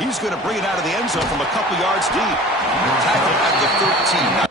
He's going to bring it out of the end zone from a couple yards deep. Tackle at the 13.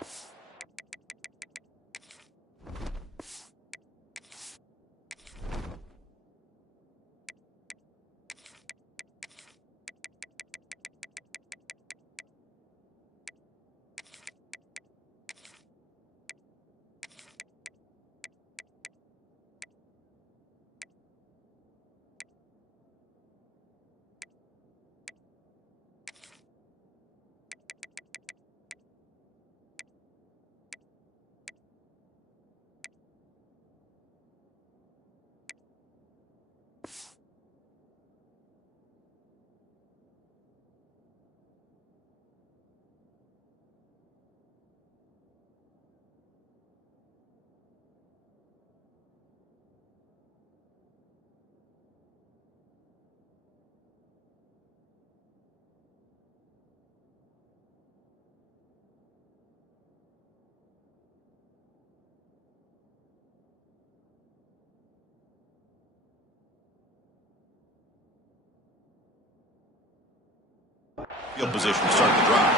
Field position to start the drive.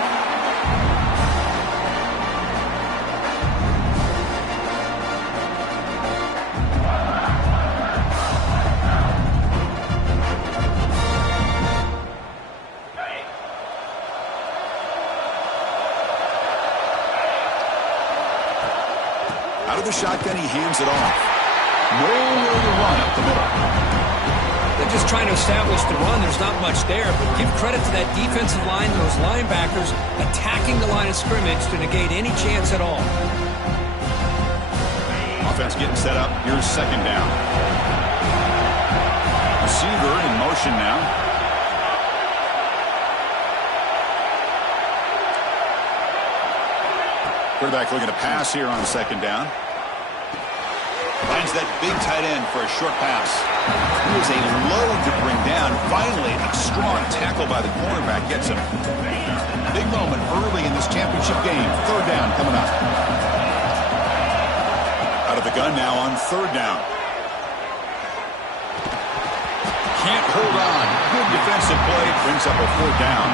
Out of the shotgun, he hands it off. Nowhere to run up the middle. They're just trying to establish the run. There's not much there, but give credit to that defensive line, those linebackers attacking the line of scrimmage to negate any chance at all. Offense getting set up. Here's second down. Receiver in motion now. Quarterback looking to pass here on second down. Finds that big tight end for a short pass. He is a load to bring down. Finally, a strong tackle by the cornerback gets him. Big moment early in this championship game. Third down coming up. Out of the gun now on third down. Can't hold on. Good defensive play. Brings up a fourth down.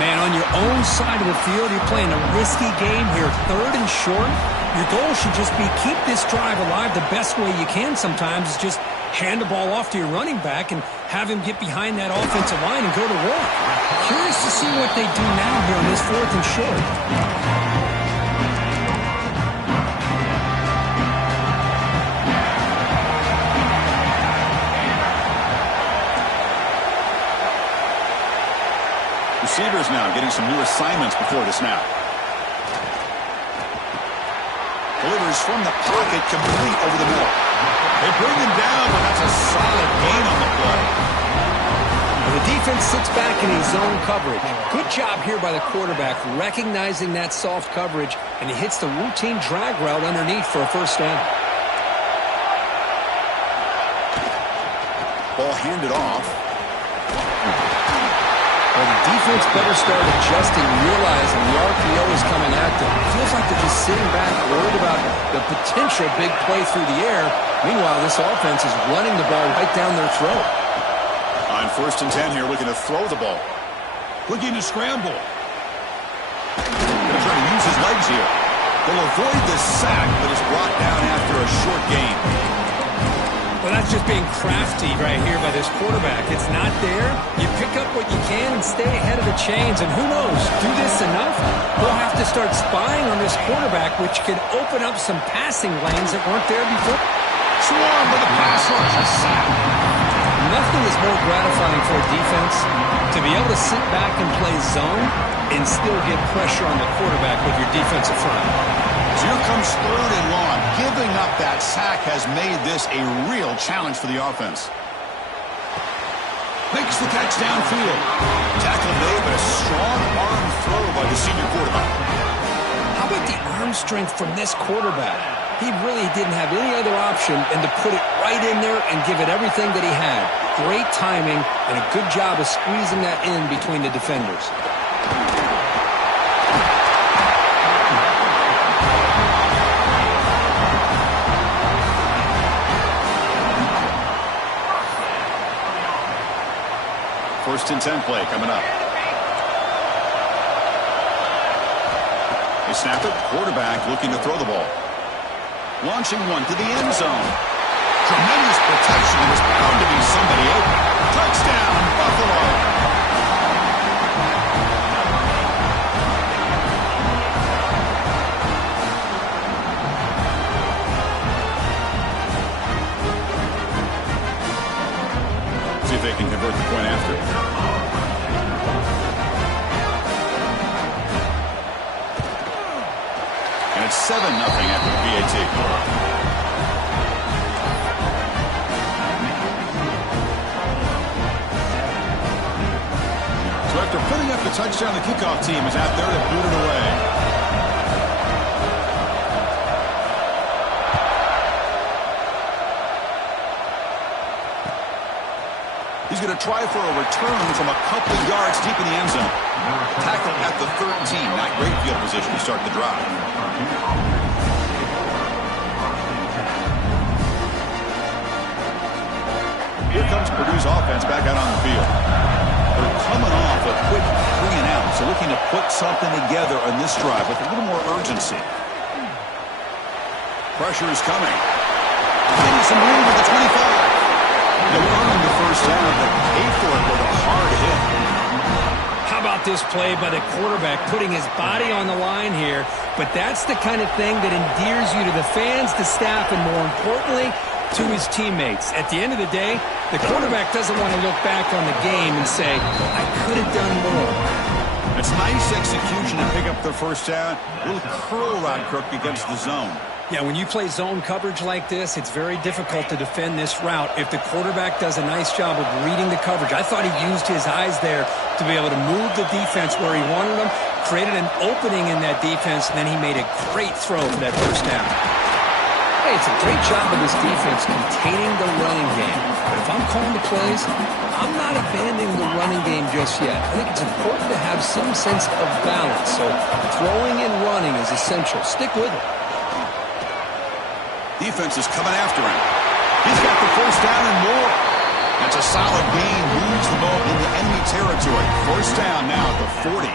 Man, on your own side of the field, you're playing a risky game here. Third and short. Your goal should just be keep this drive alive the best way you can sometimes is just hand the ball off to your running back and have him get behind that offensive line and go to work. Curious to see what they do now here on this fourth and short. Receivers now getting some new assignments before the snap. Delivers from the pocket, complete over the middle. They bring him down, but that's a solid gain on the play. Well, the defense sits back in his zone coverage. Good job here by the quarterback, recognizing that soft coverage, and he hits the routine drag route underneath for a first down. Ball handed off. Well, the defense better start adjusting, realizing the RPO is coming at them. It feels like they're just sitting back, worried about the potential big play through the air. Meanwhile, this offense is running the ball right down their throat. On first and 10 here, looking to throw the ball. Looking to scramble. They're trying to use his legs here. They'll avoid the sack, but is brought down after a short gain. Well, that's just being crafty right here by this quarterback. It's not there. You pick up what you can and stay ahead of the chains. And who knows, do this enough, we'll have to start spying on this quarterback, which could open up some passing lanes that weren't there before. Swarm with a pass rush, a sack. Nothing is more gratifying for a defense to be able to sit back and play zone and still get pressure on the quarterback with your defensive front. So here comes third and long. Giving up that sack has made this a real challenge for the offense. Makes the catch downfield. Tackle made, but a strong arm throw by the senior quarterback. How about the arm strength from this quarterback? He really didn't have any other option than to put it right in there and give it everything that he had. Great timing and a good job of squeezing that in between the defenders. First and 10 play coming up. They snap it. Quarterback looking to throw the ball. Launching one to the end zone. Tremendous protection. There's bound to be somebody open. Touchdown, Buffalo. See if they can convert the point after. And it's 7-0 after the PAT. So after putting up the touchdown, the kickoff team is out there to boot it away. He's going to try for a return from a couple of yards deep in the end zone. Tackle at the 13. Not great field position to start the drive. Here comes Purdue's offense back out on the field. They're coming off a quick 3 and out, so looking to put something together on this drive with a little more urgency. Pressure is coming. Getting some room at the 25. They'll earn the first down, but pay for it with a hard hit. How about this play by the quarterback, putting his body on the line here? But that's the kind of thing that endears you to the fans, the staff, and more importantly, to his teammates. At the end of the day, the quarterback doesn't want to look back on the game and say, I could have done more. It's nice execution to pick up the first down. A little curl route, Kirk, against the zone. Yeah, when you play zone coverage like this, it's very difficult to defend this route if the quarterback does a nice job of reading the coverage. I thought he used his eyes there to be able to move the defense where he wanted them, created an opening in that defense, and then he made a great throw for that first down. Hey, it's a great job of this defense containing the running game. But if I'm calling the plays, I'm not abandoning the running game just yet. I think it's important to have some sense of balance. So throwing and running is essential. Stick with it. Defense is coming after him. He's got the first down and more. That's a solid gain. Moves the ball into enemy territory. First down now at the 40.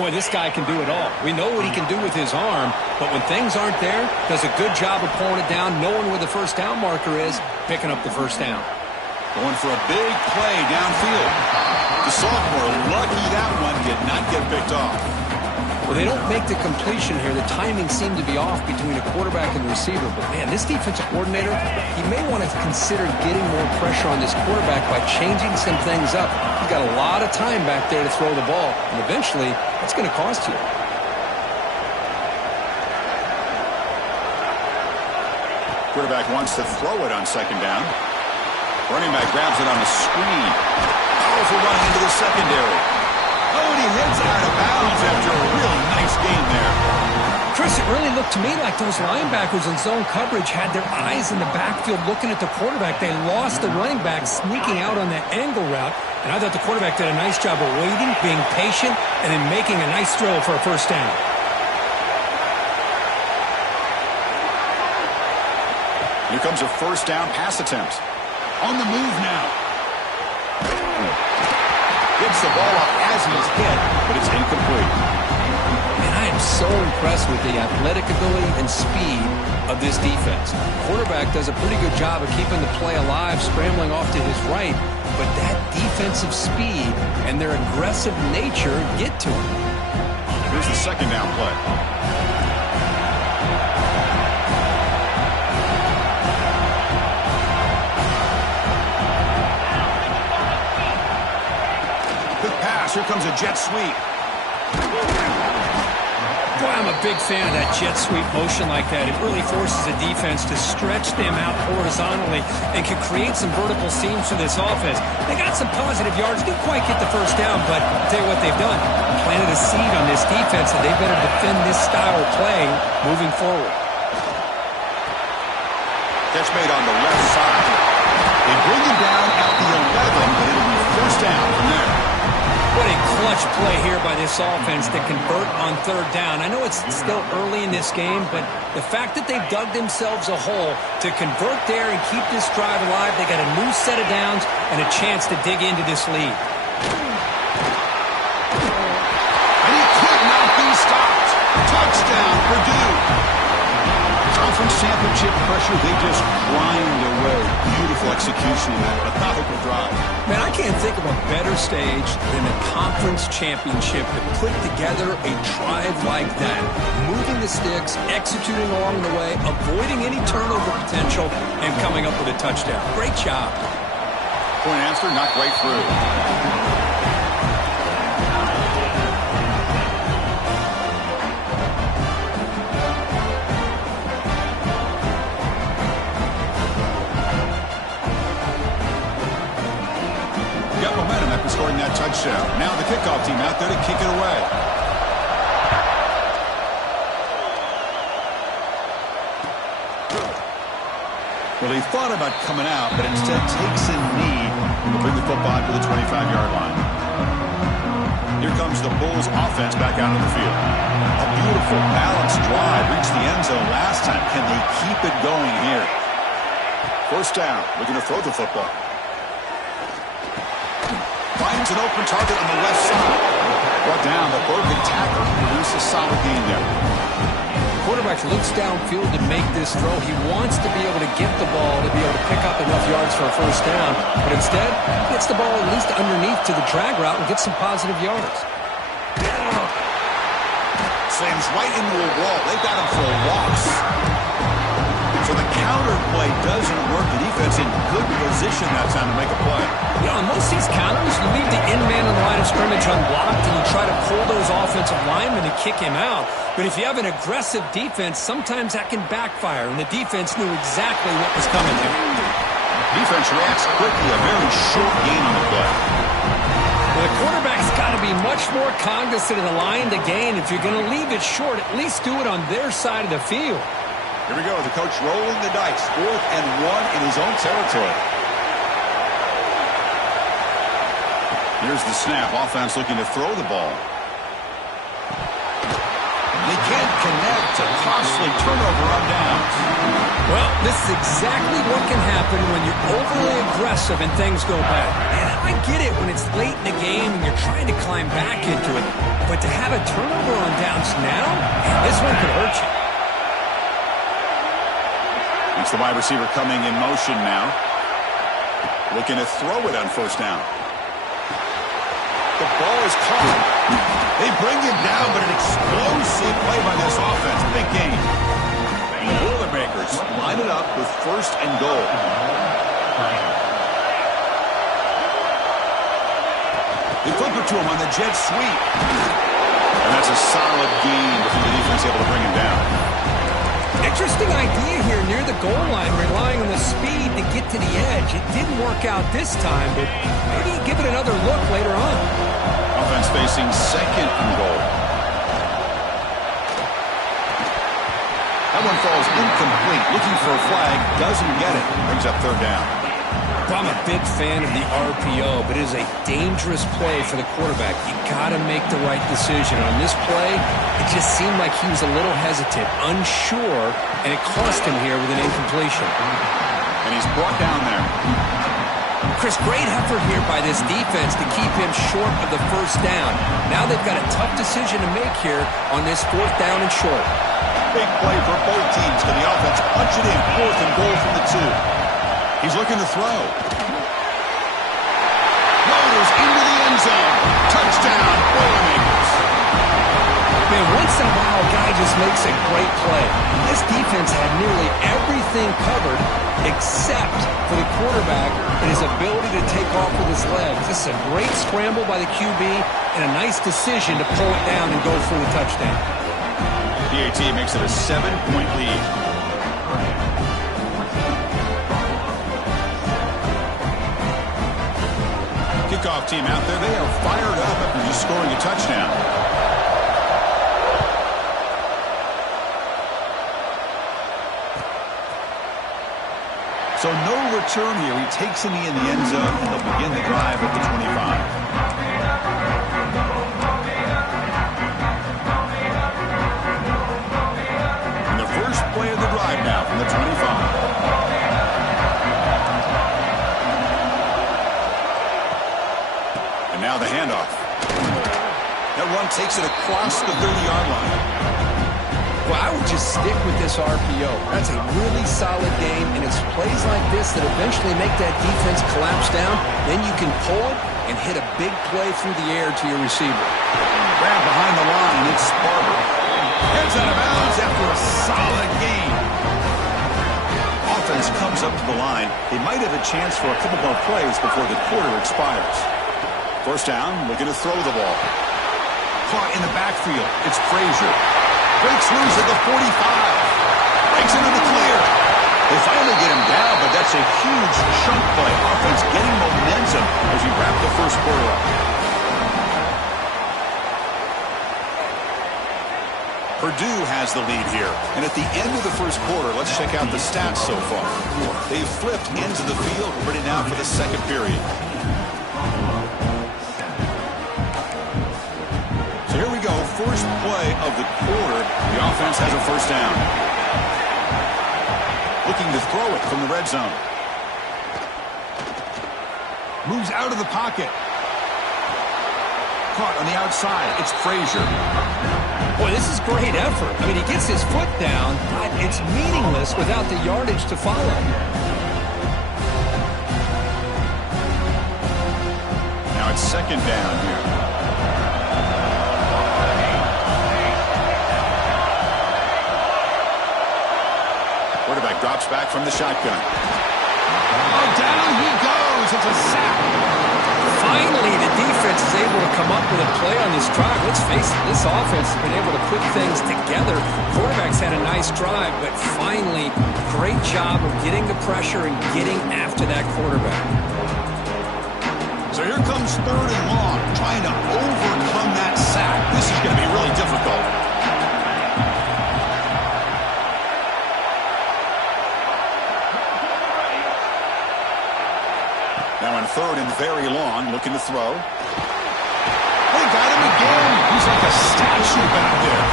Boy, this guy can do it all. We know what he can do with his arm, but when things aren't there, does a good job of pulling it down, knowing where the first down marker is, picking up the first down. Going for a big play downfield. The sophomore, lucky that one did not get picked off. Well, they don't make the completion here. The timing seemed to be off between the quarterback and the receiver. But, man, this defensive coordinator, he may want to consider getting more pressure on this quarterback by changing some things up. He's got a lot of time back there to throw the ball, and eventually that's going to cost you. Quarterback wants to throw it on second down. Running back grabs it on the screen. Powerful run into the secondary. Oh, and he heads out of bounds after a real nice game there. Chris, it really looked to me like those linebackers in zone coverage had their eyes in the backfield looking at the quarterback. They lost the running back sneaking out on that angle route. And I thought the quarterback did a nice job of waiting, being patient, and then making a nice throw for a first down. Here comes a first down pass attempt. On the move now. Gets the ball up as he's hit, but it's incomplete. Man, I am so impressed with the athletic ability and speed of this defense. Quarterback does a pretty good job of keeping the play alive, scrambling off to his right, but that defensive speed and their aggressive nature get to him. Here's the second down play. Good pass. Here comes a jet sweep. Boy, I'm a big fan of that jet sweep motion like that. It really forces a defense to stretch them out horizontally and can create some vertical seams for this offense. They got some positive yards, didn't quite get the first down, but I'll tell you what they've done. Planted a seed on this defense, and they better defend this style of play moving forward. Catch made on the left side. They bring him down at the 11, but it'll be first down from there. What a clutch play here by this offense to convert on third down. I know it's still early in this game, but the fact that they've dug themselves a hole to convert there and keep this drive alive, they got a new set of downs and a chance to dig into this lead. And he could not be stopped. Touchdown, Purdue. Conference championship pressure, they just grind away. Beautiful execution in that methodical drive. Man, I can't think of a better stage than a conference championship to put together a drive like that. Moving the sticks, executing along the way, avoiding any turnover potential, and coming up with a touchdown. Great job. Point answer, knocked right through. Got momentum after scoring that touchdown. Now the kickoff team out there to kick it away. Well, he thought about coming out, but instead takes a knee to bring the football to the 25-yard line. Here comes the Bulls offense back out on the field. A beautiful balanced drive. Reached the end zone last time. Can they keep it going here? First down. Looking to throw the football. Finds an open target on the left side. Brought down, the perfect tackle. Produce a solid gain there. Quarterback looks downfield to make this throw. He wants to be able to get the ball to be able to pick up enough yards for a first down, but instead gets the ball at least underneath to the drag route and gets some positive yards. Slams right into a wall. They've got him for a loss. So the counter play doesn't work. The defense in good position that time to make a play. You know, on most of these counters, you leave the end man on the line of scrimmage unblocked and you try to pull those offensive linemen to kick him out. But if you have an aggressive defense, sometimes that can backfire, and the defense knew exactly what was coming there. Defense reacts quickly, a very short gain on the play. Well, the quarterback's got to be much more cognizant of the line to gain. If you're going to leave it short, at least do it on their side of the field. Here we go, the coach rolling the dice. 4th and 1 in his own territory. Here's the snap. Offense looking to throw the ball. They can't connect. A costly turnover on downs. Well, this is exactly what can happen when you're overly aggressive and things go bad. And I get it when it's late in the game and you're trying to climb back into it. But to have a turnover on downs now, man, this one could hurt you. It's the wide receiver coming in motion now. Looking to throw it on first down. The ball is caught. They bring him down, but an explosive play by this offense. Big game. The Boilermakers line it up with 1st and goal. They flip it to him on the jet sweep. And that's a solid gain before the defense able to bring him down. Interesting idea here near the goal line, relying on the speed to get to the edge. It didn't work out this time, but maybe give it another look later on. Offense facing 2nd and goal. That one falls incomplete. Looking for a flag, doesn't get it. Brings up 3rd down. I'm a big fan of the RPO, but it is a dangerous play for the quarterback. You got to make the right decision. On this play, it just seemed like he was a little hesitant, unsure, and it cost him here with an incompletion. And he's brought down there. Chris, great effort here by this defense to keep him short of the first down. Now they've got a tough decision to make here on this 4th down and short. Big play for both teams. Can the offense punch it in? 4th and goal from the 2. He's looking to throw. Rotors into the end zone. Touchdown, Boilermakers. Man, once in a while, a guy just makes a great play. This defense had nearly everything covered except for the quarterback and his ability to take off with his legs. This is a great scramble by the QB and a nice decision to pull it down and go for the touchdown. PAT makes it a 7-point lead. Kickoff team out there. They are fired up after just scoring a touchdown. So no return here. He takes a knee in the end zone, and they'll begin the drive at the 25. And the first play of the drive now from the 25. Now the handoff. That run takes it across the 30-yard line. Well, I would just stick with this RPO. That's a really solid game, and it's plays like this that eventually make that defense collapse down. Then you can pull it and hit a big play through the air to your receiver. Grab behind the line. It's Barber. Heads out of bounds after a solid game. Offense comes up to the line. They might have a chance for a couple more plays before the quarter expires. First down, looking to throw the ball. Caught in the backfield. It's Frazier. Breaks loose at the 45. Breaks into the clear. They finally get him down, but that's a huge chunk play. Offense getting momentum as we wrap the first quarter up. Purdue has the lead here. And at the end of the first quarter, let's check out the stats so far. They've flipped into the field, ready now for the second period. So here we go, first play of the quarter. The offense has a first down. Looking to throw it from the red zone. Moves out of the pocket. Caught on the outside. It's Frazier. Boy, this is great effort. I mean, he gets his foot down, but it's meaningless without the yardage to follow. Now it's second down here. Quarterback drops back from the shotgun. Oh, down he goes. It's a sack. Finally, the defense is able to come up with a play on this drive. Let's face it, this offense has been able to put things together. Quarterback's had a nice drive, but finally, great job of getting the pressure and getting after that quarterback. So here comes third and long, trying to overcome that sack. This is going to be really difficult. Now on third and very long, looking to throw. They got him again. He's like a statue back there.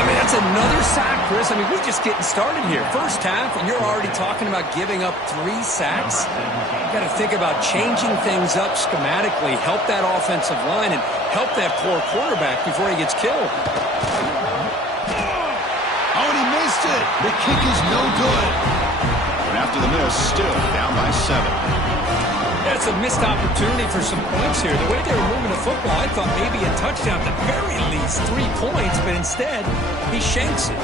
I mean, that's another sack, Chris. I mean, we're just getting started here. First half, and you're already talking about giving up 3 sacks. You got to think about changing things up schematically, help that offensive line, and help that poor quarterback before he gets killed. Oh, and he missed it. The kick is no good. And after the miss, still down by 7. That's a missed opportunity for some points here. The way they were moving the football, I thought maybe a touchdown, at the very least 3 points, but instead, he shanks it.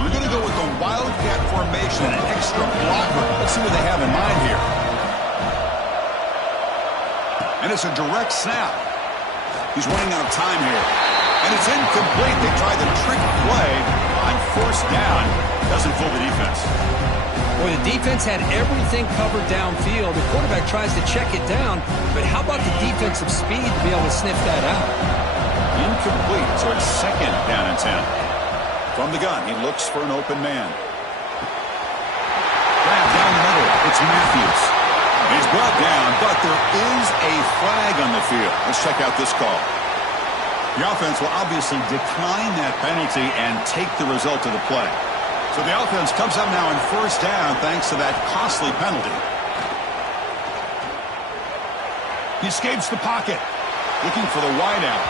We're going to go with the Wildcat formation and an extra blocker. Let's see what they have in mind here. And it's a direct snap. He's running out of time here. And it's incomplete. They tried the trick play on first down. Doesn't fool the defense. Boy, the defense had everything covered downfield. The quarterback tries to check it down, but how about the defensive speed to be able to sniff that out? Incomplete, so it's second down and 10. From the gun, he looks for an open man. Grab down the middle. It's Matthews. He's brought down, but there is a flag on the field. Let's check out this call. The offense will obviously decline that penalty and take the result of the play. So the offense comes up now on first down thanks to that costly penalty. He escapes the pocket, looking for the wideout.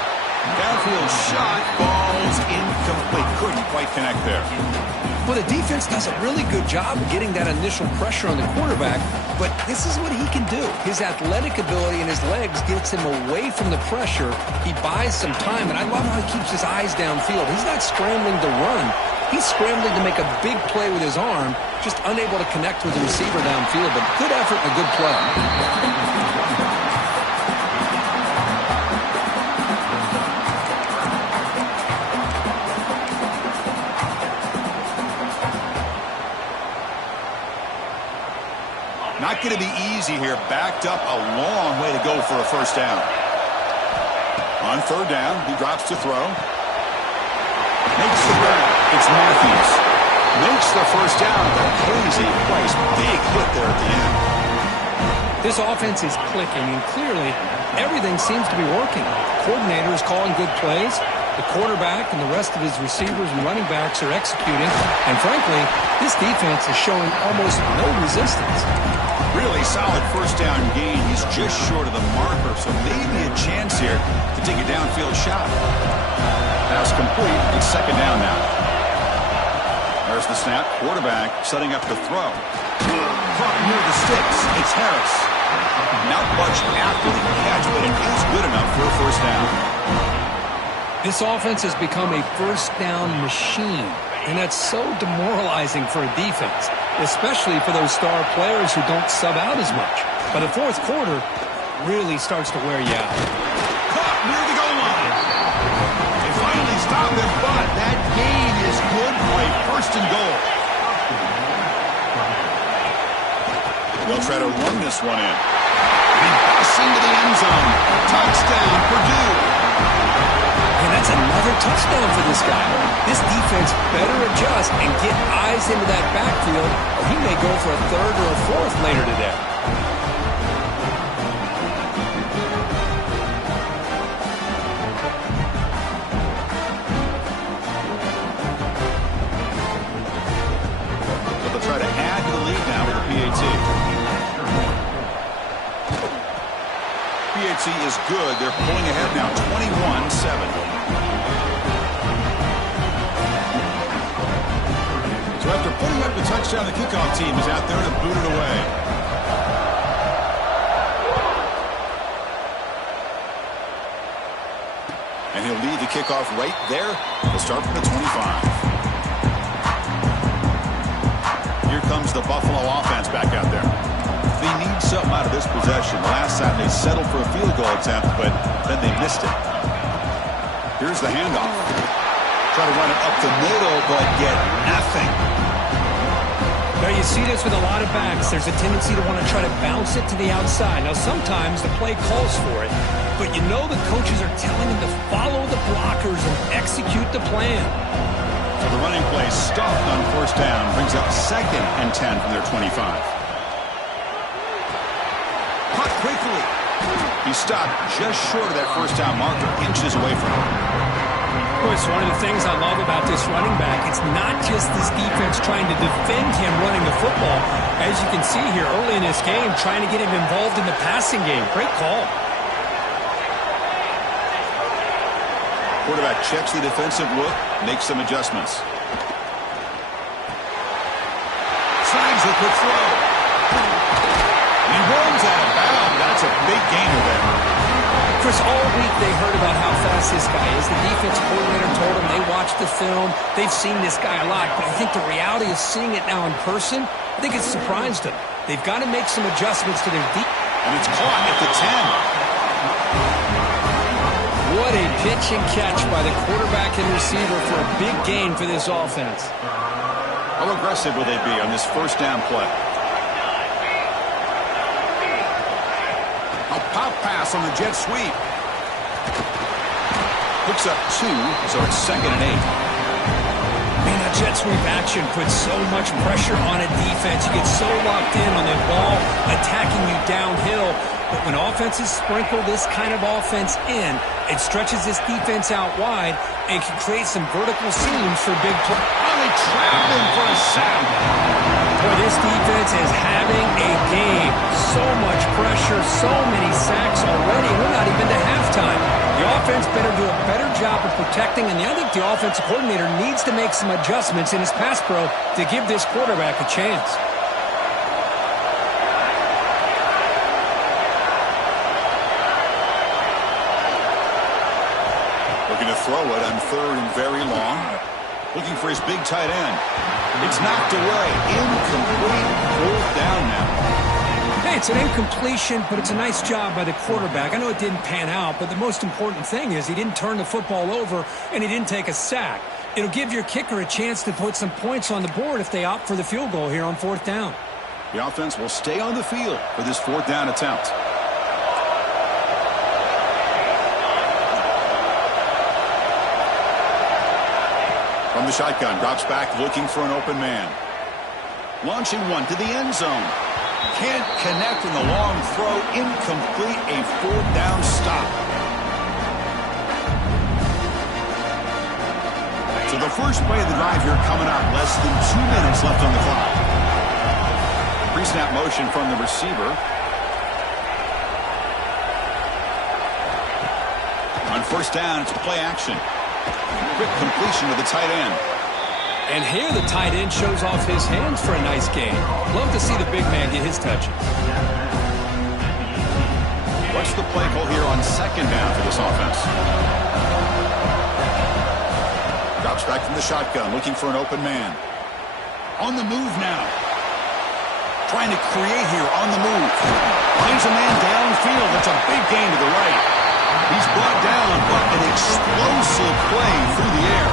Downfield shot, falls incomplete. Couldn't quite connect there. Well, the defense does a really good job of getting that initial pressure on the quarterback, but this is what he can do. His athletic ability and his legs gets him away from the pressure. He buys some time, and I love how he keeps his eyes downfield. He's not scrambling to run. He's scrambling to make a big play with his arm, just unable to connect with the receiver downfield, but good effort and a good play. Not going to be easy here. Backed up a long way to go for a first down. On third down, he drops to throw. Makes the grab. It's Matthews. Makes the first down, but pays a price. Big hit there at the end. This offense is clicking, and clearly everything seems to be working. The coordinator is calling good plays. The quarterback and the rest of his receivers and running backs are executing. And frankly, this defense is showing almost no resistance. Really solid first down gain. He's just short of the marker, so maybe a chance here to take a downfield shot. Pass complete. It's second down now. There's the snap. Quarterback setting up to throw. Caught near the sticks. It's Harris. Not much after the catch, but it is good enough for a first down. This offense has become a first down machine, and that's so demoralizing for a defense, especially for those star players who don't sub out as much. By the fourth quarter, really starts to wear you out. Caught near the goal line. They finally stop him, but that gain is good for a first and goal. They'll try to run this one in. He busts into the end zone. Touchdown, Purdue. And that's another touchdown for this guy. This defense better adjust and get eyes into that backfield, or he may go for a third or a fourth later today. But they'll try to add to the lead now with the PAT. PAT is good. They're pulling ahead now, 21-7. So after putting up the touchdown, the kickoff team is out there to boot it away. And he'll lead the kickoff right there. He'll start from the 25. Here comes the Buffalo offense back out there. They need something out of this possession. Last time they settled for a field goal attempt, but then they missed it. Here's the handoff. Try to run it up the middle, but get nothing. Now you see this with a lot of backs. There's a tendency to want to try to bounce it to the outside. Now sometimes the play calls for it, but you know the coaches are telling them to follow the blockers and execute the plan. So the running play stopped on first down. Brings up 2nd and 10 from their 25. Caught quickly. He stopped just short of that first down marker, inches away from him. It's one of the things I love about this running back. It's not just this defense trying to defend him running the football. As you can see here early in this game, trying to get him involved in the passing game. Great call. Quarterback checks the defensive look, makes some adjustments. Signs a quick throw. He rolls out of bounds. That's a big gainer there. Chris, all week they heard about how fast this guy is. The defense coordinator told them they watched the film. They've seen this guy a lot. But I think the reality of seeing it now in person, I think it's surprised them. They've got to make some adjustments to their defense. And it's caught at the 10. What a pitch and catch by the quarterback and receiver for a big gain for this offense. How aggressive will they be on this first down play? A pop pass on the jet sweep. Picks up 2, so it's 2nd and 8. Man, that jet sweep action puts so much pressure on a defense. You get so locked in on the ball attacking you downhill. But when offenses sprinkle this kind of offense in, it stretches this defense out wide and can create some vertical seams for big plays. Oh, they trapped him for a sack. Boy, this defense is having a game. So much pressure, so many sacks already. We're not even to halftime. The offense better do a better job of protecting, and I think the offensive coordinator needs to make some adjustments in his pass pro to give this quarterback a chance. Looking to throw it on 3rd and very long. Looking for his big tight end. It's knocked away. Incomplete. 4th down now. Hey, it's an incompletion, but it's a nice job by the quarterback. I know it didn't pan out, but the most important thing is he didn't turn the football over and he didn't take a sack. It'll give your kicker a chance to put some points on the board if they opt for the field goal here on 4th down. The offense will stay on the field for this 4th down attempt. From the shotgun, drops back looking for an open man. Launching one to the end zone. Can't connect in the long throw. Incomplete. A 4th down stop. So the first play of the drive here coming up. Less than 2 minutes left on the clock. Pre-snap motion from the receiver. On 1st down, it's play action. Quick completion to the tight end. And here the tight end shows off his hands for a nice game. Love to see the big man get his touches. What's the play call here on 2nd down for this offense? Drops back from the shotgun, looking for an open man. On the move now. Trying to create here on the move. Finds a man downfield. That's a big gain to the right. He's brought down, but an explosive play through the air.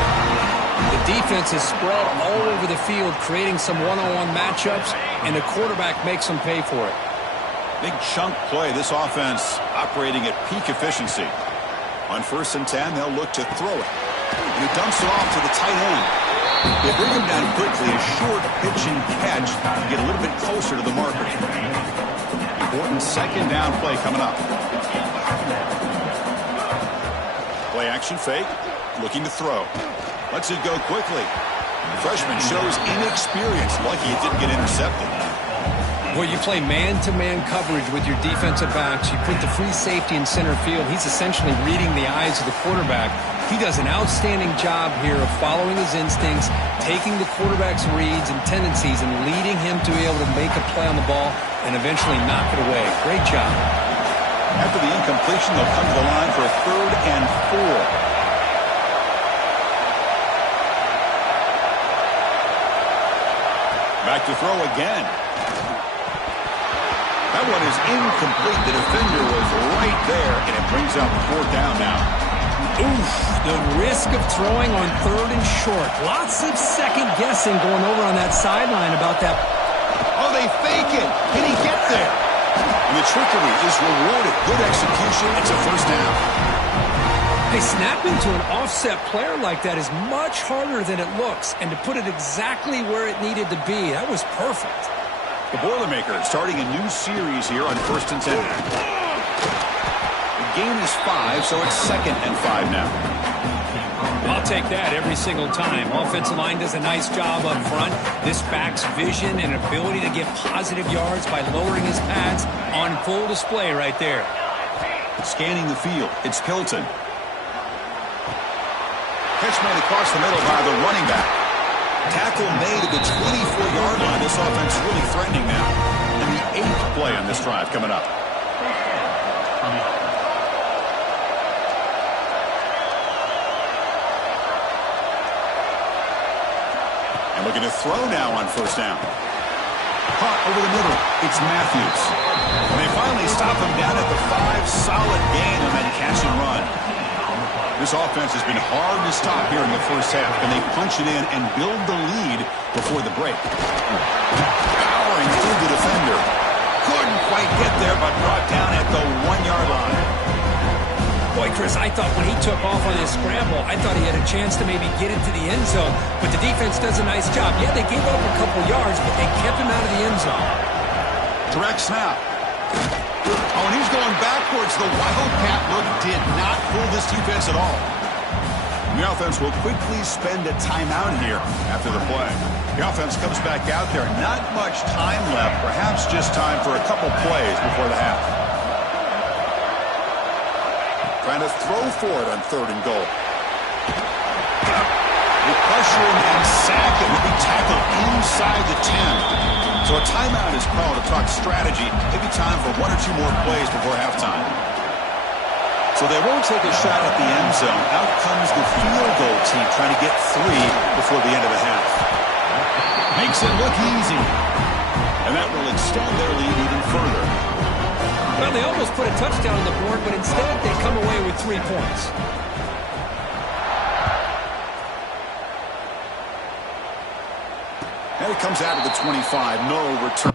The defense is spread all over the field, creating some one-on-one matchups, and the quarterback makes them pay for it. Big chunk play. This offense operating at peak efficiency. On 1st and 10, they'll look to throw it. And he dumps it off to the tight end. They bring him down quickly. A short pitch and catch to get a little bit closer to the marker. Important 2nd down play coming up. Play action fake. Looking to throw. Lets it go quickly. The freshman shows inexperience. Lucky it didn't get intercepted. Well, you play man-to-man coverage with your defensive backs. You put the free safety in center field. He's essentially reading the eyes of the quarterback. He does an outstanding job here of following his instincts, taking the quarterback's reads and tendencies, and leading him to be able to make a play on the ball and eventually knock it away. Great job. After the incompletion, they'll come to the line for a 3rd and 4. Back to throw again. That one is incomplete. The defender was right there, and it brings up 4th down now. Oof, the risk of throwing on 3rd and short. Lots of second guessing going over on that sideline about that. Oh, they fake it. Can he get there? And the trickery is rewarded. Good execution. It's a 1st down. Hey, snapping to an offset player like that is much harder than it looks. And to put it exactly where it needed to be, that was perfect. The Boilermakers starting a new series here on 1st and 10. The gain is 5, so it's 2nd and 5 now. I'll take that every single time. Offensive line does a nice job up front. This back's vision and ability to get positive yards by lowering his pads on full display right there. Scanning the field, it's Hilton. Catch made across the middle by the running back. Tackle made at the 24-yard line. This offense is really threatening now. And the 8th play on this drive coming up. And looking to throw now on 1st down. Caught over the middle. It's Matthews. And they finally stop him down at the 5. Solid gain on that catch and run. This offense has been hard to stop here in the 1st half. Can they punch it in and build the lead before the break? Powering through the defender. Couldn't quite get there, but brought down at the 1-yard line. Boy, Chris, I thought when he took off on his scramble, I thought he had a chance to maybe get into the end zone. But the defense does a nice job. Yeah, they gave up a couple yards, but they kept him out of the end zone. Direct snap. Oh, and he's going backwards. The Wildcat look did not fool this defense at all. The offense will quickly spend a timeout here after the play. The offense comes back out there. Not much time left. Perhaps just time for a couple plays before the half. Trying to throw for it on 3rd and goal. They pressure him and sack him. He'll be tackled inside the 10. So a timeout is called to talk strategy. Maybe time for 1 or 2 more plays before halftime. So they won't take a shot at the end zone. Out comes the field goal team trying to get 3 before the end of the half. Makes it look easy. And that will extend their lead even further. Well, they almost put a touchdown on the board, but instead they come away with 3 points. And it comes out of the 25. No return.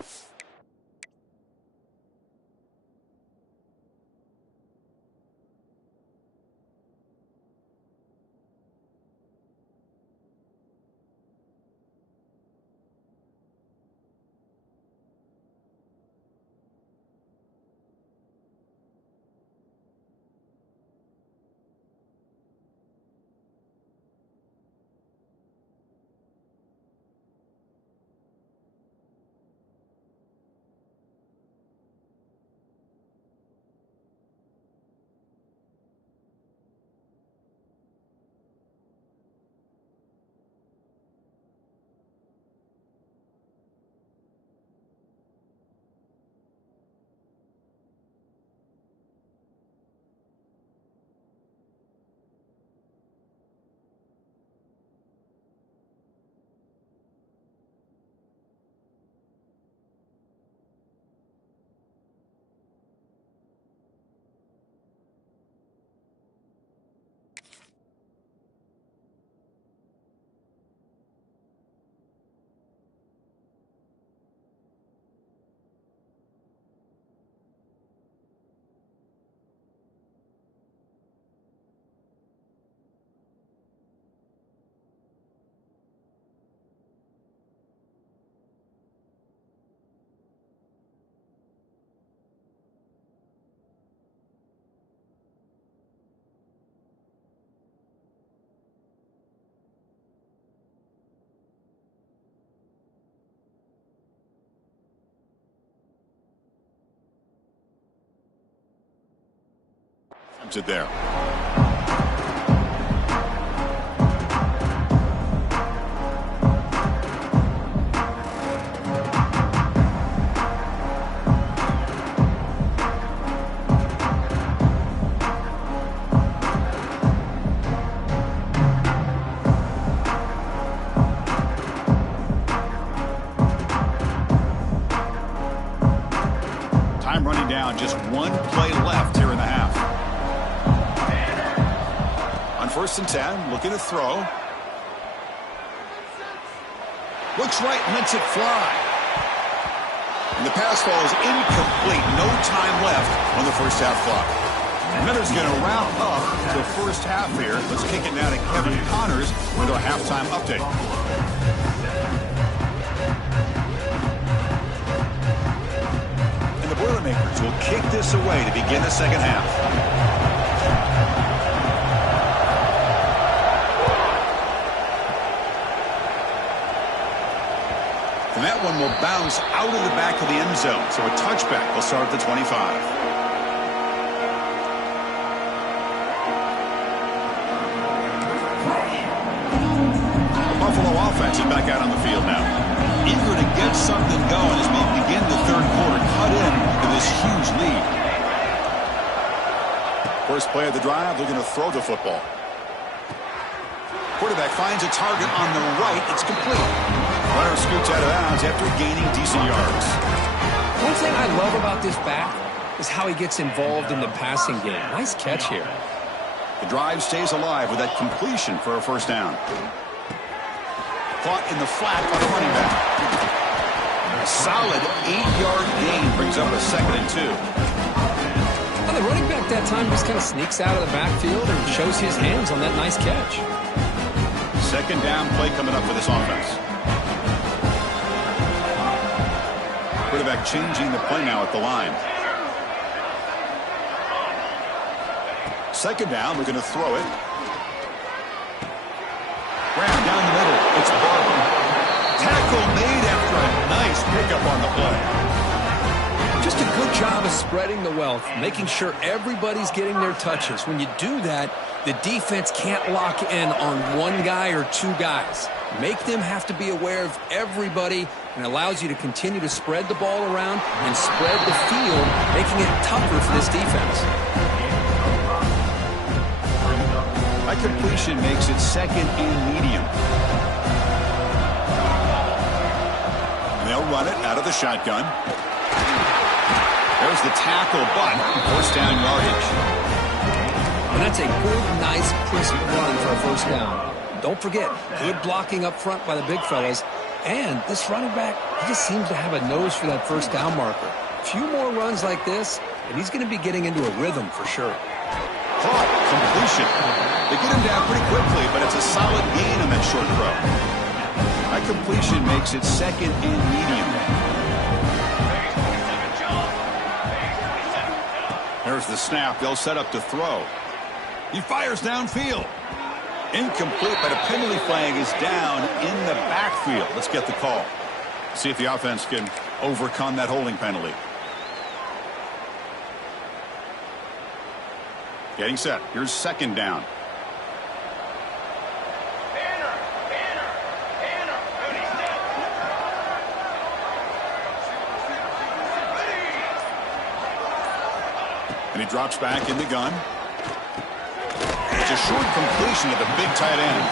intercepted there. Running down, just one play left here in the half. On 1st and 10, looking to throw. Looks right, lets it fly. And the pass falls incomplete. No time left on the first half clock. Miller's going to wrap up the first half here. Let's kick it now to Kevin Connors with our halftime update. Boilermakers will kick this away to begin the second half. And that one will bounce out of the back of the end zone. So a touchback will start at the 25. The Buffalo offense is back out on the field now. Eager to get something going as we begin the third quarter. Cut in to this huge lead. First play of the drive, they're going to throw the football. Quarterback finds a target on the right. It's complete. Runner scoots out of bounds after gaining decent yards. One thing I love about this back is how he gets involved in the passing game. Nice catch here. The drive stays alive with that completion for a first down. Caught in the flat by the running back. A solid 8-yard gain brings up a 2nd and 2. Well, the running back that time just kind of sneaks out of the backfield and shows his hands on that nice catch. Second down play coming up for this offense. Quarterback changing the play now at the line. Second down, we're going to throw it. Ran down the middle. It's Barber. Tackle made after a nice pickup on the play. Just a good job of spreading the wealth, making sure everybody's getting their touches. When you do that, the defense can't lock in on one guy or two guys. Make them have to be aware of everybody, and allows you to continue to spread the ball around and spread the field, making it tougher for this defense. That completion makes it 2nd and medium. And they'll run it out of the shotgun. There's the tackle, but first down yardage. And that's a good, nice, crisp run for a first down. Don't forget, good blocking up front by the big fellas. And this running back, he just seems to have a nose for that first down marker. A few more runs like this, and he's going to be getting into a rhythm for sure. Caught, completion. They get him down pretty quickly, but it's a solid gain on that short throw. That completion makes it 2nd and medium. There's the snap. They'll set up to throw. He fires downfield. Incomplete, but a penalty flag is down in the backfield. Let's get the call. See if the offense can overcome that holding penalty. Getting set. Here's second down. And he drops back in the gun. It's a short completion to the big tight end.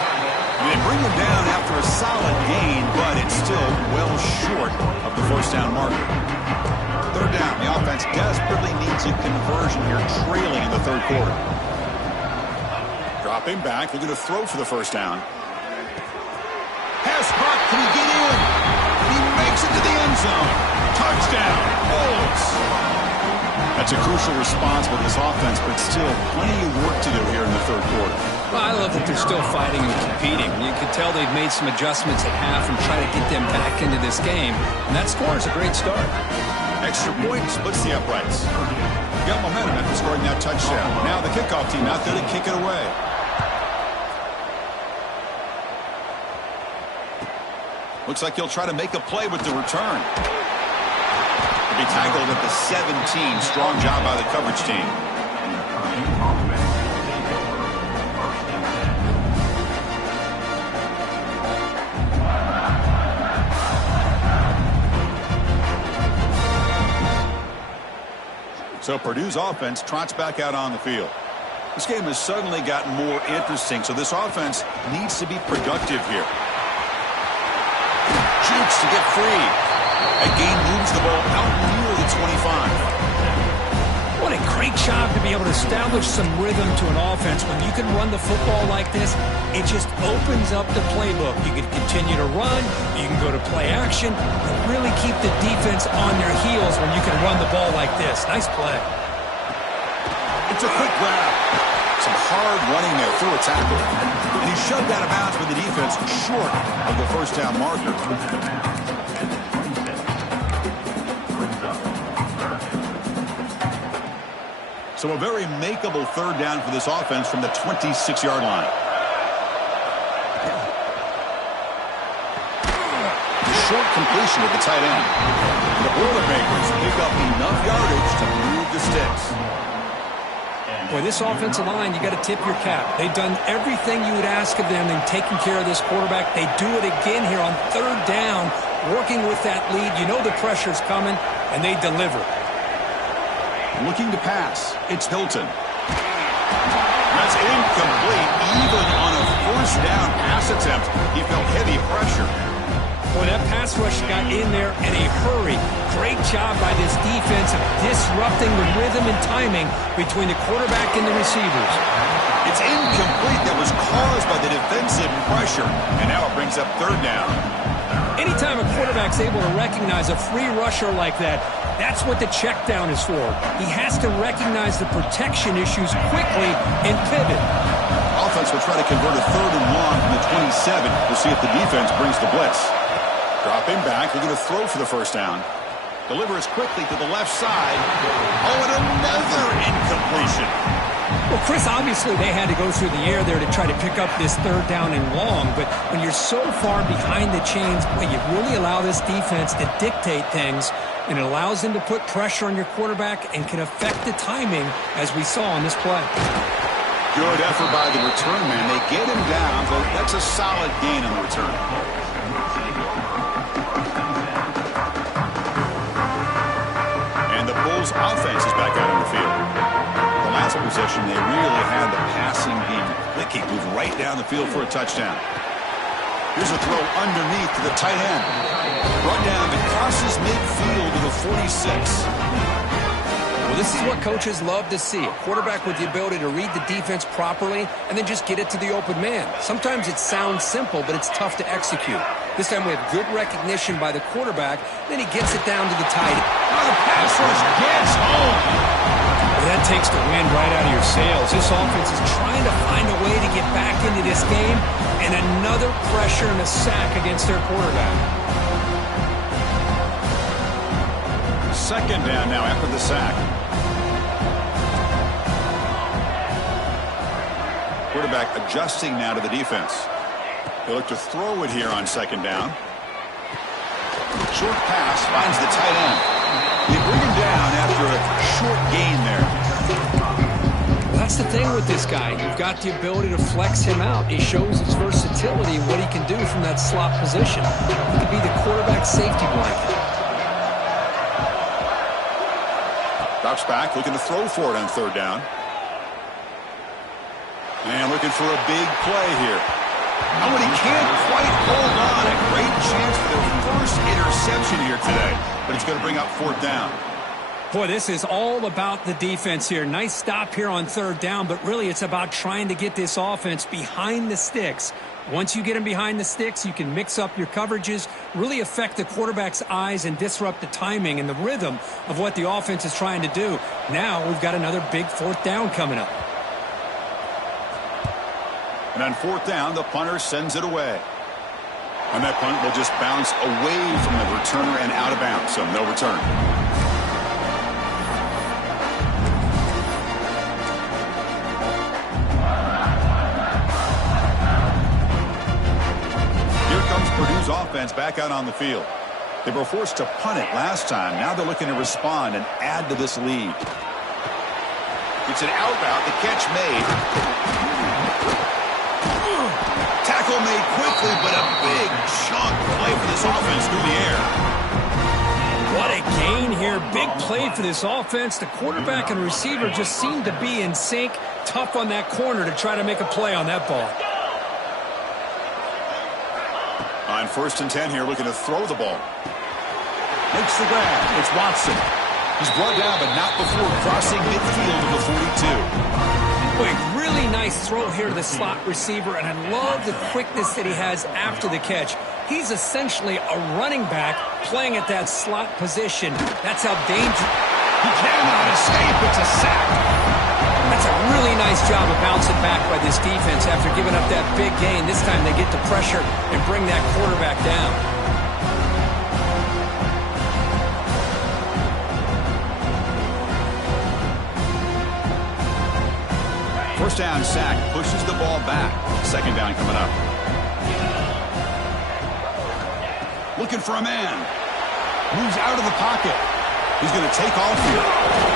And they bring him down after a solid gain, but it's still well short of the first down marker. Third down. The offense desperately needs a conversion here, trailing in the third quarter. Dropping back. They're going to throw for the first down. Pass caught. Can he get in? He makes it to the end zone. Touchdown. Bulls. That's a crucial response with this offense, but still plenty of work to do here in the third quarter. Well, I love that they're still fighting and competing. You can tell they've made some adjustments at half and try to get them back into this game. And that score is a great start. Extra point splits the uprights. Got momentum after scoring that touchdown. Now the kickoff team out there to kick it away. Looks like he'll try to make a play with the return. Be tackled at the 17. Strong job by the coverage team. So Purdue's offense trots back out on the field. This game has suddenly gotten more interesting, so this offense needs to be productive here. Jukes to get free. A gain moves the ball out near the 25. What a great job to be able to establish some rhythm to an offense. When you can run the football like this, it just opens up the playbook. You can continue to run. You can go to play action. And really keep the defense on their heels when you can run the ball like this. Nice play. It's a quick grab. Some hard running there through a tackle. And he's shoved out of bounds with the defense short of the first down marker. So a very makeable third down for this offense from the 26-yard line. The short completion at the tight end. The Boilermakers pick up enough yardage to move the sticks. Boy, this offensive line, you got to tip your cap. They've done everything you would ask of them in taking care of this quarterback. They do it again here on third down, working with that lead. You know the pressure's coming, and they deliver. Looking to pass. It's Hilton. That's incomplete. Even on a first down pass attempt, he felt heavy pressure. Boy, that pass rush got in there in a hurry. Great job by this defense of disrupting the rhythm and timing between the quarterback and the receivers. It's incomplete. That was caused by the defensive pressure. And now it brings up third down. Anytime a quarterback's able to recognize a free rusher like that, that's what the check down is for. He has to recognize the protection issues quickly and pivot. Offense will try to convert a third and long from the 27. We'll see if the defense brings the blitz. Drop him back. They're going to throw for the first down. Delivers quickly to the left side. Oh, and another incompletion. Well, Chris, obviously they had to go through the air there to try to pick up this third down and long, but when you're so far behind the chains, you really allow this defense to dictate things, and it allows them to put pressure on your quarterback and can affect the timing, as we saw on this play. Good effort by the return man. They get him down, but that's a solid gain on the return. And the Bulls offense is back out on the field. Last possession, they really had the passing game clicking, moved right down the field for a touchdown. Here's a throw underneath to the tight end. Brought down, it crosses midfield to the 46. Well, this is what coaches love to see. A quarterback with the ability to read the defense properly and then just get it to the open man. Sometimes it sounds simple, but it's tough to execute. This time we have good recognition by the quarterback, then he gets it down to the tight end. Oh, the pass rush gets home. That takes the wind right out of your sails. This offense is trying to find a way to get back into this game, and another pressure and a sack against their quarterback. Second down now after the sack. Quarterback adjusting now to the defense. They look to throw it here on second down. Short pass finds the tight end. They bring him down after a short gain there. That's the thing with this guy. You've got the ability to flex him out. He shows his versatility and what he can do from that slot position. He could be the quarterback safety blanket. Drops back, looking to throw for it on third down. And looking for a big play here. Oh, and he can't quite hold on. A great chance for their first interception here today. But it's going to bring up fourth down. Boy, this is all about the defense here. Nice stop here on third down, but really it's about trying to get this offense behind the sticks. Once you get them behind the sticks, you can mix up your coverages, really affect the quarterback's eyes and disrupt the timing and the rhythm of what the offense is trying to do. Now we've got another big fourth down coming up. And on fourth down, the punter sends it away. And that punt will just bounce away from the returner and out of bounds, so no return. Here comes Purdue's offense back out on the field. They were forced to punt it last time. Now they're looking to respond and add to this lead. It's an out route. The catch made. Tackle made quickly, but a big chunk play for this offense through the air. What a gain here here. Big play for this offense. The quarterback and receiver just seem to be in sync. Tough on that corner to try to make a play on that ball. On 1st and 10 here, looking to throw the ball. Makes the grab. It's Watson. He's brought down, but not before crossing midfield of the 42. Boy, really nice throw here to the slot receiver, and I love the quickness that he has after the catch. He's essentially a running back playing at that slot position. That's how dangerous. He cannot escape. It's a sack. That's a really nice job of bouncing back by this defense after giving up that big gain. This time they get the pressure and bring that quarterback down. First down sack, pushes the ball back. 2nd down coming up. Looking for a man. Moves out of the pocket. He's going to take off here.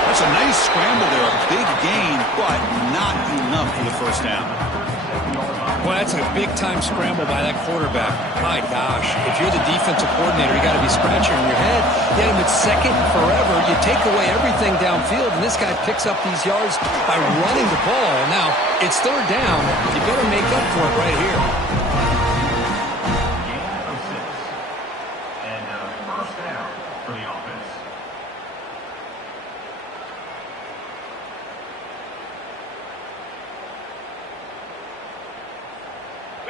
That's a nice scramble there. A big gain, but not enough for the 1st down. Well, that's a big-time scramble by that quarterback. My gosh, if you're the defensive coordinator, you got to be scratching your head. You had him at 2nd forever. You take away everything downfield, and this guy picks up these yards by running the ball. Now, it's 3rd down. You better make up for it right here.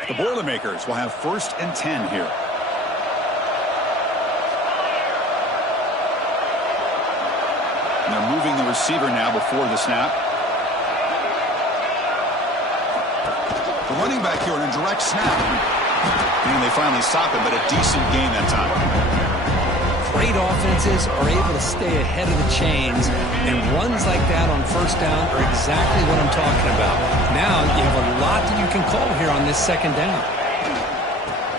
The Boilermakers will have 1st and 10 here. And they're moving the receiver now before the snap. The running back here in a direct snap. And they finally stop him, but a decent gain that time. Great offenses are able to stay ahead of the chains, and runs like that on 1st down are exactly what I'm talking about. Now you have a lot that you can call here on this 2nd down.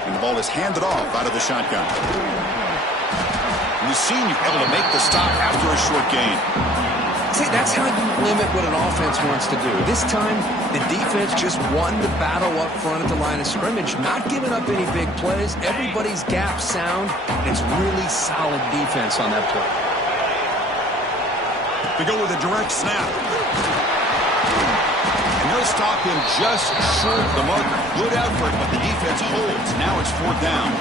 And the ball is handed off out of the shotgun. And the senior able to make the stop after a short gain. See, that's how you limit what an offense wants to do. This time, the defense just won the battle up front at the line of scrimmage, not giving up any big plays. Everybody's gap sound. It's really solid defense on that play. They go with a direct snap. And they'll stop him just short of the marker. Good effort, but the defense holds. Now it's 4th down.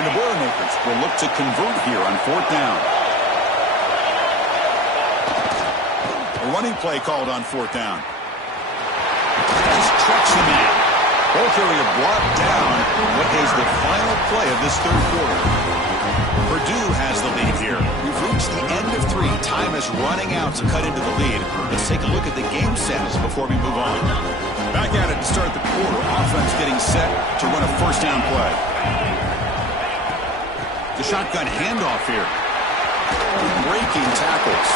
And the Boilermakers will look to convert here on 4th down. A running play called on 4th down. Just trucks the man. Ball carrier brought down what is the final play of this 3rd quarter. Purdue has the lead here. We've reached the end of 3. Time is running out to cut into the lead. Let's take a look at the game sets before we move on. Back at it to start the quarter. Offense getting set to run a 1st down play. The shotgun handoff here. Breaking tackles.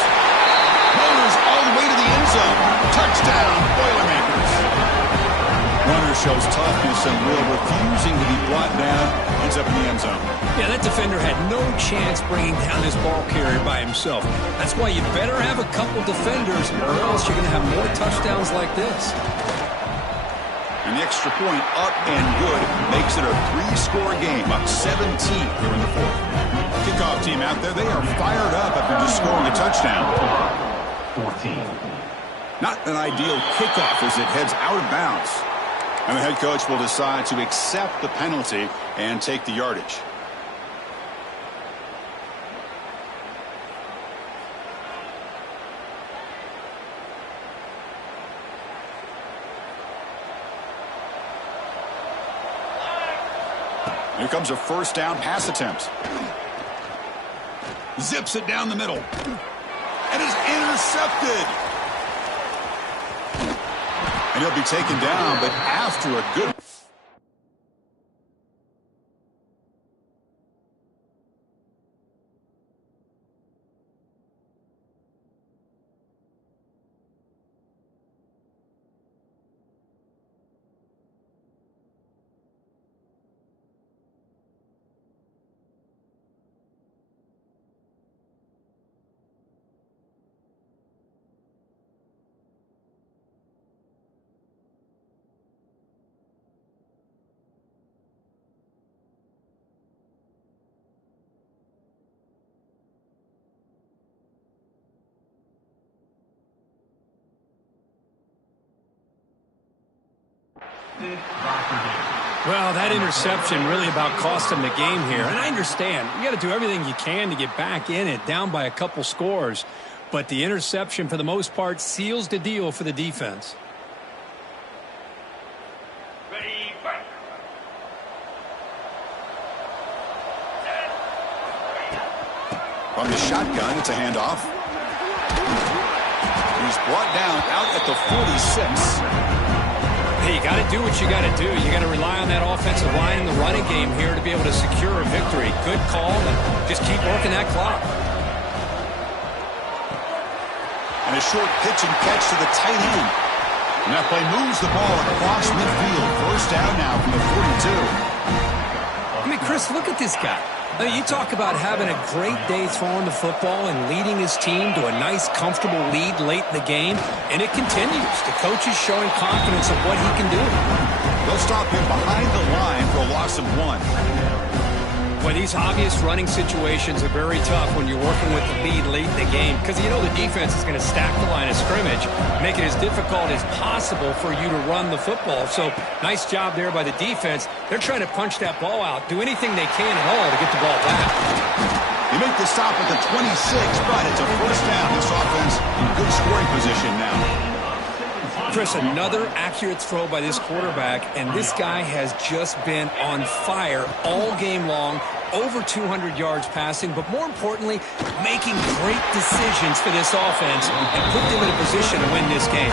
Runners all the way to the end zone. Touchdown, Boilermakers. Runner shows toughness and will, refusing to be brought down. Ends up in the end zone. Yeah, that defender had no chance bringing down this ball carrier by himself. That's why you better have a couple defenders, or else you're going to have more touchdowns like this. And the extra point up and good makes it a 3-score game, up 17 here in the 4th. Kickoff team out there, they are fired up after just scoring a touchdown. 14. Not an ideal kickoff as it heads out of bounds. And the head coach will decide to accept the penalty and take the yardage. Here comes a 1st down pass attempt. Zips it down the middle. And is intercepted. And he'll be taken down, but after a good... Well, that interception really about cost him the game here. And I understand. You got to do everything you can to get back in it, down by a couple scores. But the interception, for the most part, seals the deal for the defense. From the shotgun, it's a handoff. He's brought down out at the 46. Hey, you got to do what you got to do. You got to rely on that offensive line in the running game here to be able to secure a victory. Good call, and just keep working that clock. And a short pitch and catch to the tight end. And that play moves the ball across midfield. First down now from the 42. I mean, Chris, look at this guy. You talk about having a great day throwing the football and leading his team to a nice, comfortable lead late in the game, and it continues. The coach is showing confidence of what he can do. They'll stop him behind the line for a loss of 1. Well, these obvious running situations are very tough when you're working with the lead late in the game because you know the defense is going to stack the line of scrimmage, make it as difficult as possible for you to run the football. So, nice job there by the defense. They're trying to punch that ball out, do anything they can at all to get the ball back. They make the stop at the 26, but it's a first down. This offense in good scoring position now. Chris, another accurate throw by this quarterback, and this guy has just been on fire all game long, over 200 yards passing, but more importantly, making great decisions for this offense and put them in a position to win this game.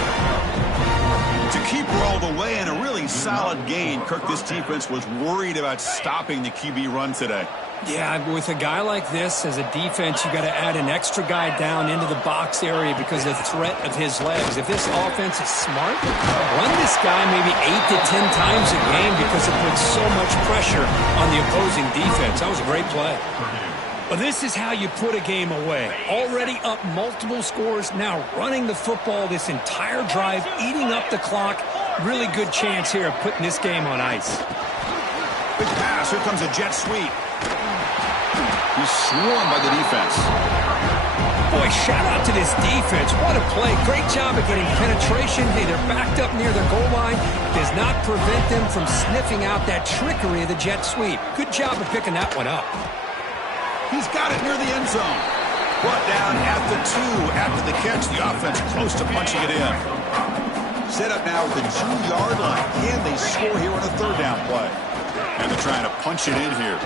To keep her all the way in a really solid gain, Kirk, this defense was worried about stopping the QB run today. Yeah, with a guy like this, as a defense, you got to add an extra guy down into the box area because of the threat of his legs. If this offense is smart, run this guy maybe 8 to 10 times a game because it puts so much pressure on the opposing defense. That was a great play. Well, this is how you put a game away. Already up multiple scores, now running the football this entire drive, eating up the clock. Really good chance here of putting this game on ice. Big pass. Here comes a jet sweep. He's swarmed by the defense. Boy, shout out to this defense. What a play. Great job of getting penetration. Hey, they're backed up near their goal line. Does not prevent them from sniffing out that trickery of the jet sweep. Good job of picking that one up. He's got it near the end zone. Brought down at the 2 after the catch. The offense close to punching it in. Set up now at the 2-yard line. Can they score here on a third down play? And they're trying to punch it in here.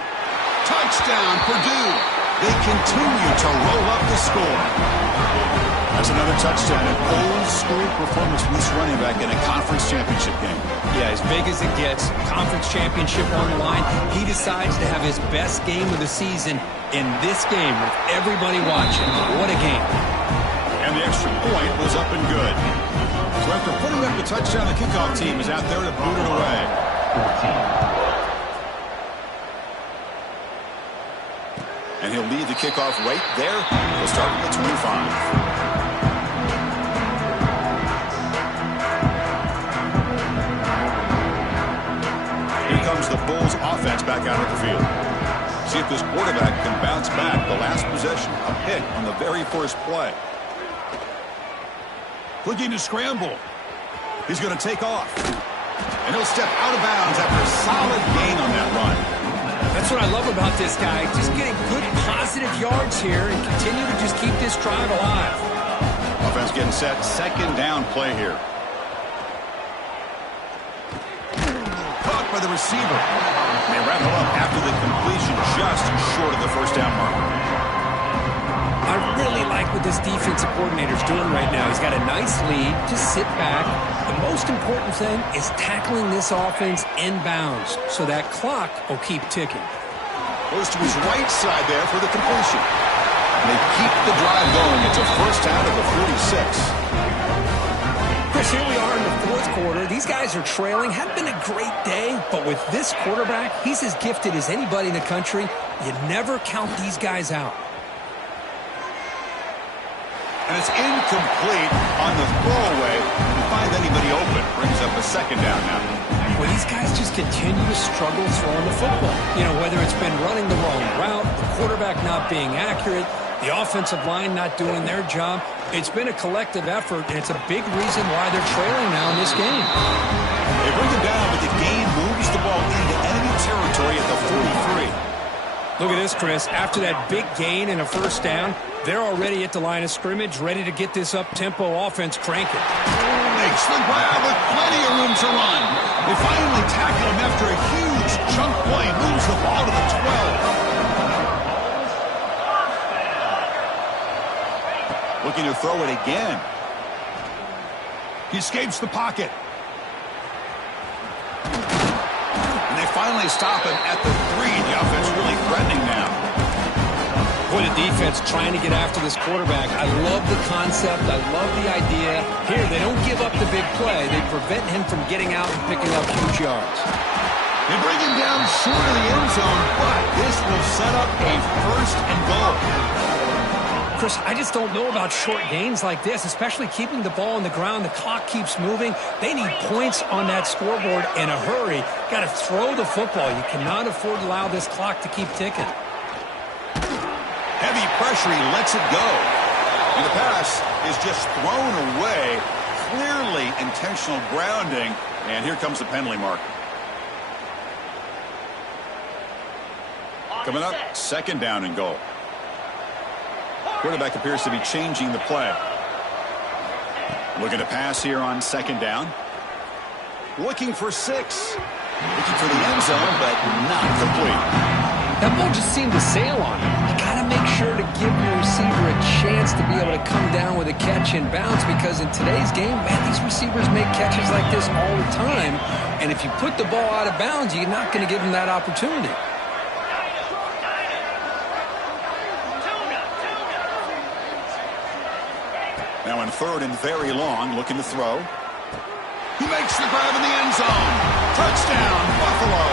Touchdown, Purdue. They continue to roll up the score. That's another touchdown. An old-school performance from this running back in a conference championship game. Yeah, as big as it gets, conference championship on the line. He decides to have his best game of the season in this game with everybody watching. What a game. And the extra point was up and good. So after putting up the touchdown, the kickoff team is out there to boot it away. 14. And he'll lead the kickoff right there. He'll start at the 25. Here comes the Bulls offense back out of the field. See if this quarterback can bounce back. The last possession, a pick on the very first play. Looking to scramble. He's going to take off. And he'll step out of bounds after a solid gain on that run. That's what I love about this guy. Just getting good positive yards here and continue to just keep this drive alive. Offense getting set. Second down play here. Caught by the receiver. They wrap it up after the completion just short of the first down mark. I really like what this defensive coordinator's doing right now. He's got a nice lead. Just sit back. The most important thing is tackling this offense inbounds so that clock will keep ticking. Goes to his right side there for the completion. And they keep the drive going. It's a first down at the 46. Chris, here we are in the fourth quarter. These guys are trailing. Hadn't been a great day, but with this quarterback, he's as gifted as anybody in the country. You never count these guys out. And it's incomplete on the throwaway. Didn't find anybody open. Brings up a second down now. Well, these guys just continue to struggle throwing the football. You know, whether it's been running the wrong route, the quarterback not being accurate, the offensive line not doing their job. It's been a collective effort, and it's a big reason why they're trailing now in this game. They bring him down, but the game moves the ball into enemy territory at the 43. Look at this, Chris. After that big gain and a first down, they're already at the line of scrimmage, ready to get this up-tempo offense cranking. Makes the grab with plenty of room to run. They finally tackle him after a huge chunk play. Moves the ball to the 12. Looking to throw it again. He escapes the pocket. And they finally stop him at the 3. The offense really threatening now. Boy, the defense trying to get after this quarterback. I love the concept. I love the idea. Here, they don't give up the big play. They prevent him from getting out and picking up huge yards. They bring him down short of the end zone, but this will set up a first and goal. Chris, I just don't know about short gains like this, especially keeping the ball on the ground. The clock keeps moving. They need points on that scoreboard in a hurry. Got to throw the football. You cannot afford to allow this clock to keep ticking. Heavy pressure, he lets it go. And the pass is just thrown away. Clearly intentional grounding. And here comes the penalty mark. Coming up, second down and goal. Quarterback appears to be changing the play. Looking to pass here on second down. Looking for 6. Looking for the end zone, but not complete. That ball just seemed to sail on him. You got to make sure to give your receiver a chance to be able to come down with a catch and bounce, because in today's game, man, these receivers make catches like this all the time. And if you put the ball out of bounds, you're not going to give them that opportunity. Now in third and very long, looking to throw. He makes the grab in the end zone. Touchdown, Buffalo.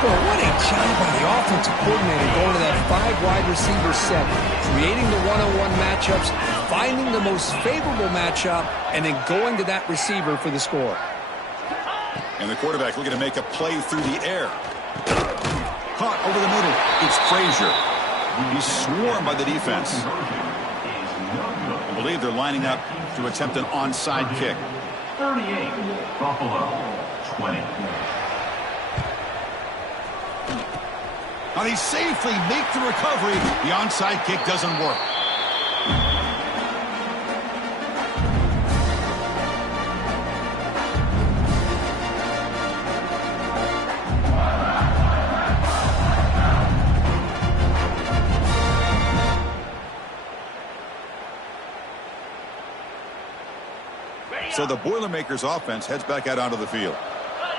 Well, what a job by the offensive coordinator going to that 5-wide receiver set, creating the one-on-one matchups, finding the most favorable matchup, and then going to that receiver for the score. And the quarterback looking to make a play through the air. Caught over the middle. It's Frazier. He's swarmed by the defense. I believe they're lining up to attempt an onside kick. 38, Buffalo, 20. Now they safely make the recovery. The onside kick doesn't work. So the Boilermakers offense heads back out onto the field.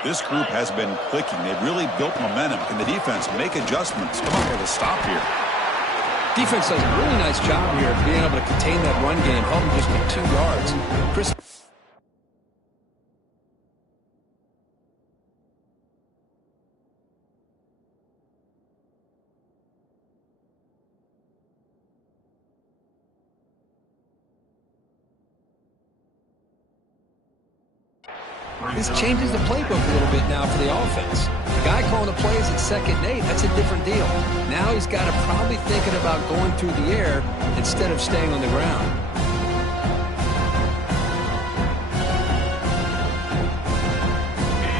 This group has been clicking. They've really built momentum. Can the defense make adjustments? Come up with a stop here. Defense does a really nice job here of being able to contain that run game, held them just with 2 yards. Chris. This changes the playbook a little bit now for the offense. The guy calling the plays at 2nd and 8, that's a different deal. Now he's got to probably thinking about going through the air instead of staying on the ground.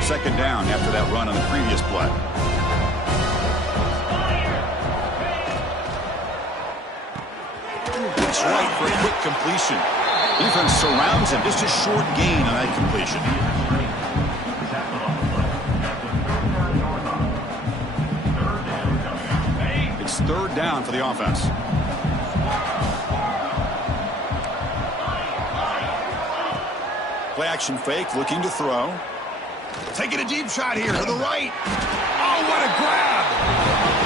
Second down after that run on the previous play. It's right for a quick completion. Defense surrounds him. Just a short gain on that completion. It's third down for the offense. Play action fake, looking to throw. Taking a deep shot here to the right. Oh, what a grab!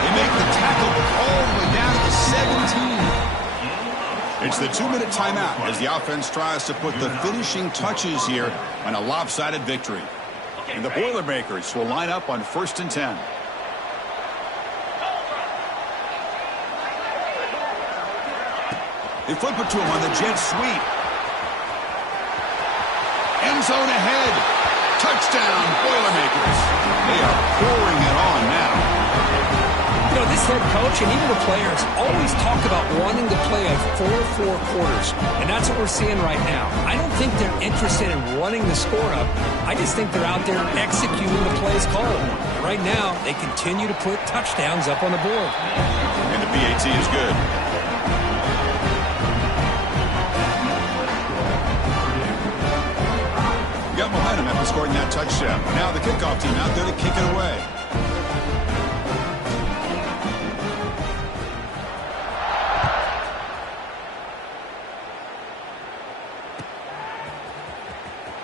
They make the tackle all the way down to the 17. It's the 2-minute timeout as the offense tries to put the finishing touches here on a lopsided victory. And the Boilermakers will line up on 1st and 10. They flip it to him on the jet sweep. End zone ahead. Touchdown, Boilermakers. They are pouring it on now. You know, this head coach and even the players always talk about wanting to play a 4-4 quarters, and that's what we're seeing right now. I don't think they're interested in running the score up. I just think they're out there executing the plays called. Right now, they continue to put touchdowns up on the board. And the PAT is good. Got momentum after scoring that touchdown. Now the kickoff team out there to kick it away.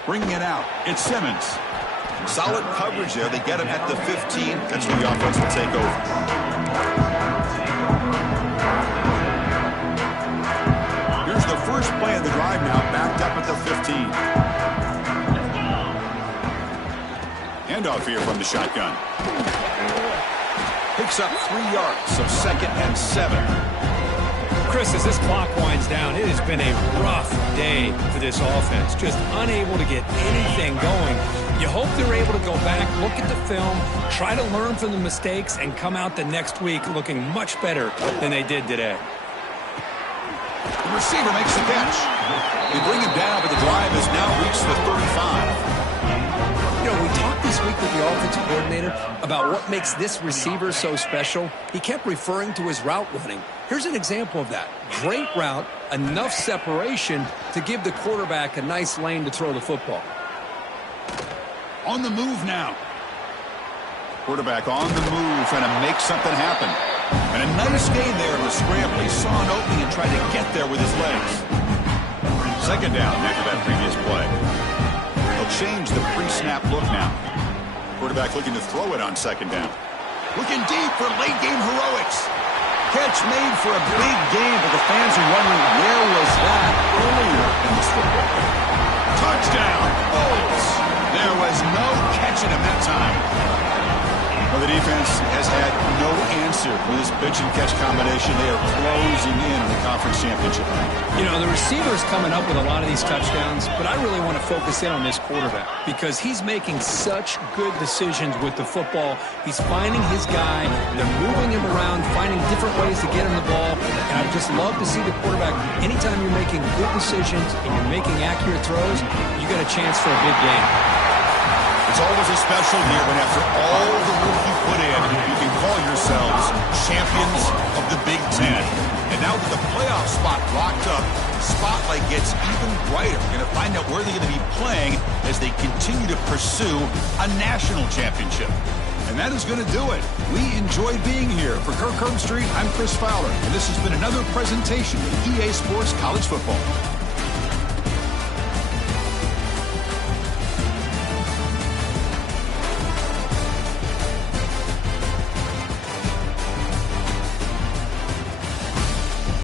Bringing it out, it's Simmons. Solid coverage there. They get him at the 15. That's where the offense will take over. Here's the first play of the drive now, backed up at the 15. Handoff here from the shotgun. Picks up 3 yards, so 2nd and 7. Chris, as this clock winds down, it has been a rough day for this offense. Just unable to get anything going. You hope they're able to go back, look at the film, try to learn from the mistakes, and come out the next week looking much better than they did today. The receiver makes the catch. They bring him down, but the drive has now reached the 35. You know, we talked this week with the offensive coordinator about what makes this receiver so special. He kept referring to his route running. Here's an example of that. Great route, enough separation to give the quarterback a nice lane to throw the football. On the move now. Quarterback on the move, trying to make something happen. And a nice gain there in the scramble. He saw an opening and tried to get there with his legs. 2nd down after that previous play. They'll change the pre-snap look now. Quarterback looking to throw it on 2nd down. Looking deep for late game heroics. Catch made for a big game, but the fans are wondering where was that earlier in this football game. Touchdown, Bolts. There was no catching him that time. Well, the defense has had no answer for this pitch and catch combination. They are closing in on the conference championship. You know, the receiver's coming up with a lot of these touchdowns, but I really want to focus in on this quarterback because he's making such good decisions with the football. He's finding his guy. They're moving him around, finding different ways to get him the ball. And I just love to see the quarterback. Anytime you're making good decisions and you're making accurate throws, you got a chance for a big game. It's always a special year when after all the work you put in, you can call yourselves champions of the Big Ten. And now with the playoff spot locked up, the spotlight gets even brighter. We're going to find out where they're going to be playing as they continue to pursue a national championship. And that is going to do it. We enjoyed being here. For Kirk Herbstreit, I'm Chris Fowler, and this has been another presentation of EA Sports College Football.